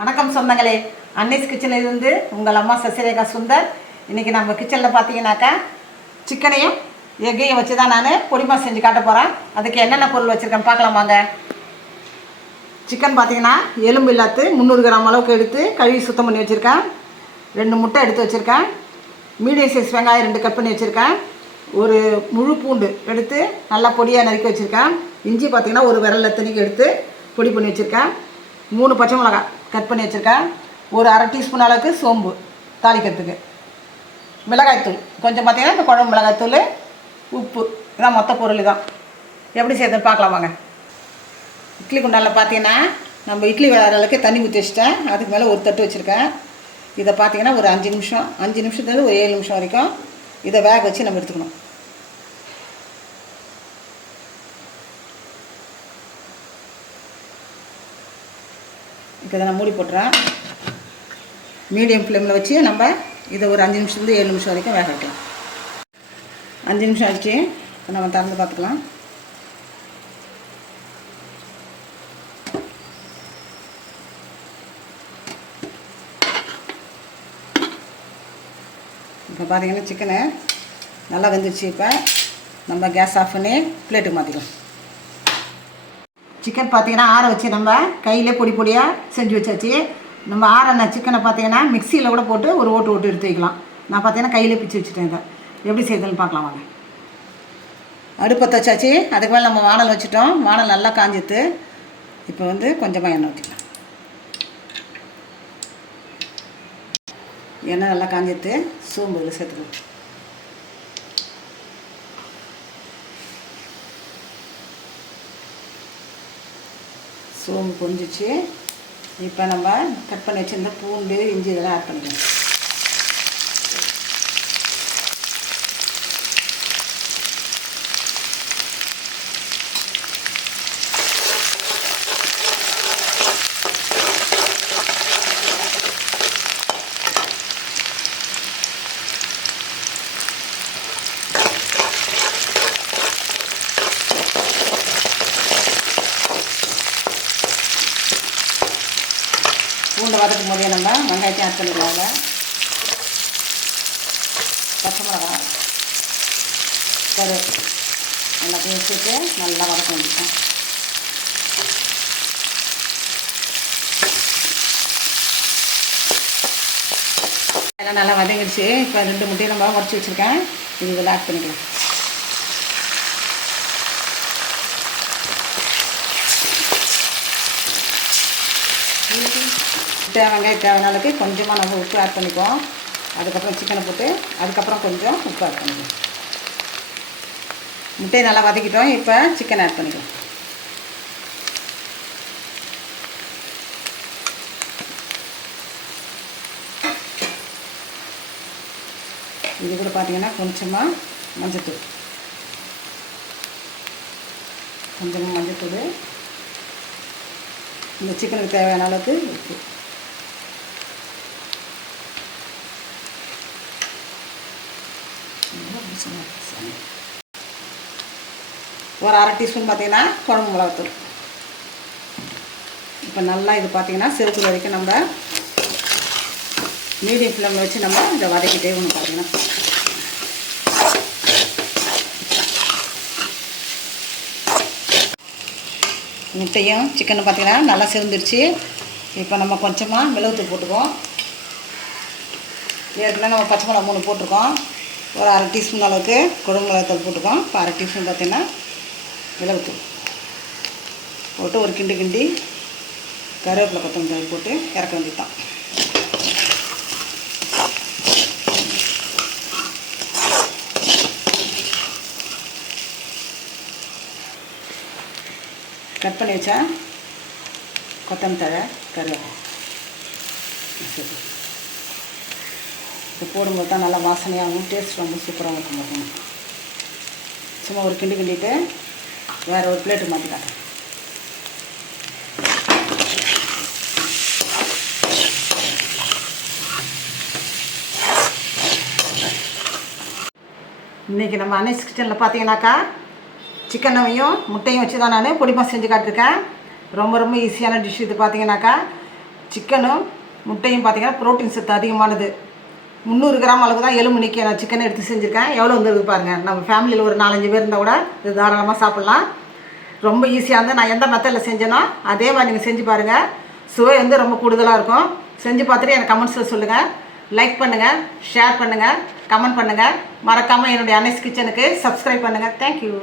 வணக்கம் சொந்தங்களே. அன்னைஸ் கிச்சனில் இருந்து உங்கள் அம்மா சசிரேகா சுந்தர். இன்றைக்கி நம்ம கிச்சனில் பார்த்தீங்கன்னாக்கா சிக்கனையும் எக்கையும் வச்சு தான் நான் பொடிமா செஞ்சு காட்ட போகிறேன் அதுக்கு என்னென்ன பொருள் வச்சுருக்கேன் பார்க்கலாம் வாங்க. சிக்கன் பார்த்தீங்கன்னா எலும்பு இல்லாத்து முந்நூறு கிராம் அளவுக்கு எடுத்து கழுவி சுத்தம் பண்ணி வச்சுருக்கேன். ரெண்டு முட்டை எடுத்து வச்சுருக்கேன். மீடியம் சைஸ் வெங்காயம் ரெண்டு கட் பண்ணி வச்சுருக்கேன். ஒரு முழு பூண்டு எடுத்து நல்லா பொடியாக நறுக்கி வச்சுருக்கேன். இஞ்சி பார்த்தீங்கன்னா ஒரு விரலில் தண்ணிக்கு எடுத்து பொடி பண்ணி வச்சுருக்கேன். மூணு பச்சை மிளகாய் கட் பண்ணி வச்சுருக்கேன். ஒரு அரை டீஸ்பூன் அளவுக்கு சோம்பு தாளிக்கிறதுக்கு. மிளகாய்த்தூள் கொஞ்சம் பார்த்தீங்கன்னா இந்த குழம்பு மிளகாய்த்தூள் உப்பு இதான் மொத்த பொருள் தான். எப்படி செய்யறது பார்க்கலாம் வாங்க. இட்லி குண்டானில் பார்த்தீங்கன்னா நம்ம இட்லி வேற அளவுக்கு தண்ணி ஊற்றி வச்சிட்டேன். அதுக்கு மேலே ஒரு தட்டு வச்சுருக்கேன். இதை பார்த்தீங்கன்னா ஒரு அஞ்சு நிமிஷம் அஞ்சு நிமிஷத்துலேருந்து ஒரு ஏழு நிமிஷம் வரைக்கும் இதை வேக வச்சு நம்ம எடுத்துக்கணும். இப்போ இதை நான் மூடி போட்டுறேன். மீடியம் ஃப்ளேமில் வச்சு நம்ம இதை ஒரு அஞ்சு நிமிஷத்துலேருந்து ஏழு நிமிஷம் வரைக்கும் வேக வைக்கலாம். அஞ்சு நிமிஷம் ஆகிடுச்சு இப்போ நம்ம திறந்து பார்த்துக்கலாம். இப்போ பார்த்தீங்கன்னா சிக்கனு நல்லா வெந்துருச்சு. இப்போ நம்ம கேஸ் ஆஃப் பண்ணி பிளேட்டுக்கு மாற்றிக்கலாம் சிக்கன் பார்த்தீங்கன்னா ஆற வச்சு நம்ம கையிலே பொடி பொடியாக செஞ்சு வச்சாச்சு. நம்ம ஆறின சிக்கனை பார்த்தீங்கன்னா மிக்சியில் கூட போட்டு ஒரு ஓட்டு ஓட்டு எடுத்து வைக்கலாம். நான் பார்த்தீங்கன்னா கையிலே பிச்சு வச்சுட்டேன் இதை. எப்படி செய்யுதுன்னு பார்க்கலாம் வாங்க. அடுப்பை தச்சாச்சு அதுக்கு மேலே நம்ம வானல் வச்சுட்டோம். வானல் நல்லா காஞ்சித்து இப்போ வந்து கொஞ்சமாக எண்ணெய் ஊற்றிக்கலாம் எண்ணெய் நல்லா காஞ்சித்து சோம்பு சேர்த்துக்கலாம். சோம்பு பொரிஞ்சிச்சு. இப்போ நம்ம கட் பண்ணி வச்சுருந்த பூண்டு இஞ்சி இதெல்லாம் ஆட் பண்ணிக்கலாம். பூண்டை வதக்கும் போதே நம்ம வெங்காயத்தையும் ஆட் பண்ணிக்கலாம் அதில். பச்சை மிளகா கரு எல்லாத்தையும் வச்சுட்டு நல்லா வதக்க வேண்டியதான் எல்லாம் நல்லா வதங்கிடுச்சு. இப்போ ரெண்டு முட்டையை நம்ம உடச்சி வச்சுருக்கேன். இது இதில் ஆட் பண்ணிக்கலாம். முட்டை வெங்காயம் தேவையான அளவுக்கு கொஞ்சமாக நம்ம உப்பு ஆட் பண்ணிக்குவோம். அதுக்கப்புறம் சிக்கனை போட்டு அதுக்கப்புறம் கொஞ்சம் உப்பு ஆட் பண்ணிக்குவோம். முட்டையை நல்லா வதக்கிட்டோம் இப்போ சிக்கன் ஆட் பண்ணிக்குவோம். இது கூட பார்த்தீங்கன்னா கொஞ்சமாக மஞ்சத்தூள். கொஞ்சமாக மஞ்சத்தூள். இந்த சிக்கனுக்கு தேவையான அளவுக்கு உப்பு. ஒரு அரை டீஸ்பூன் பார்த்தீங்கன்னா குழம்பு மிளகாத்தூள். இப்போ நல்லா இது பார்த்தீங்கன்னா செருக்குற வரைக்கும் நம்ம மீடியம் ஃப்ளேமில் வச்சு நம்ம இதை வதக்கிட்டே ஒன்று பார்த்தீங்கன்னா. முட்டையும் சிக்கனும் பார்த்தீங்கன்னா நல்லா செவந்துருச்சு இப்போ நம்ம கொஞ்சமாக மிளகுத்தூள் போட்டுக்குவோம். ஏற்கனவே நம்ம பச்சை மிளகா மூணு போட்டிருக்கோம். ஒரு அரை டீஸ்பூன் அளவுக்கு குழம்பு போட்டுக்கோம். இப்போ அரை டீஸ்பூன் பார்த்தீங்கன்னா மிளகுத்தூள் போட்டு ஒரு கிண்டு கிண்டி கருவேப்பிலை கொத்தமல்லி போட்டு இறக்க வேண்டியதான் கட் பண்ணி வச்சா கொத்தமல்லி தழை கருவேப்பிலை. சரி இது போடும்போது தான் நல்லா வாசனையாகவும் டேஸ்ட் ரொம்ப சூப்பராக இருக்கும் பார்த்தீங்கன்னா சும்மா ஒரு கிண்டி கிண்டிட்டு வேறு ஒரு பிளேட்டு மாற்றி காட்டுறேன். இன்றைக்கி நம்ம அனைஸ் கிச்சனில் பார்த்தீங்கன்னாக்கா சிக்கனையும் முட்டையும் வச்சு தான் நான் பொடிமா செஞ்சு காட்டிருக்கேன். ரொம்ப ரொம்ப ஈஸியான டிஷ் இது பார்த்தீங்கன்னாக்கா சிக்கனும் முட்டையும் பார்த்தீங்கன்னா ப்ரோட்டீன் சத்து அதிகமானது. முந்நூறு கிராம் அளவு தான் எலும்பு நிற்க நான் சிக்கன் எடுத்து செஞ்சுருக்கேன். எவ்வளோ வந்துருக்கு பாருங்கள் நம்ம ஃபேமிலியில் ஒரு நாலஞ்சு பேர் இருந்தால் கூட இது தாராளமாக சாப்பிட்லாம். ரொம்ப ஈஸியாக இருந்து நான் எந்த மெத்தடில் செஞ்சேனோ அதே மாதிரி நீங்கள் செஞ்சு பாருங்கள் சுவை வந்து ரொம்ப கூடுதலாக இருக்கும். செஞ்சு பார்த்துட்டு எனக்கு கமெண்ட்ஸில் சொல்லுங்கள் லைக் பண்ணுங்கள் ஷேர் பண்ணுங்கள் கமெண்ட் பண்ணுங்கள் மறக்காமல் என்னுடைய அனைஸ் கிச்சனுக்கு சப்ஸ்கிரைப் பண்ணுங்கள் தேங்க்யூ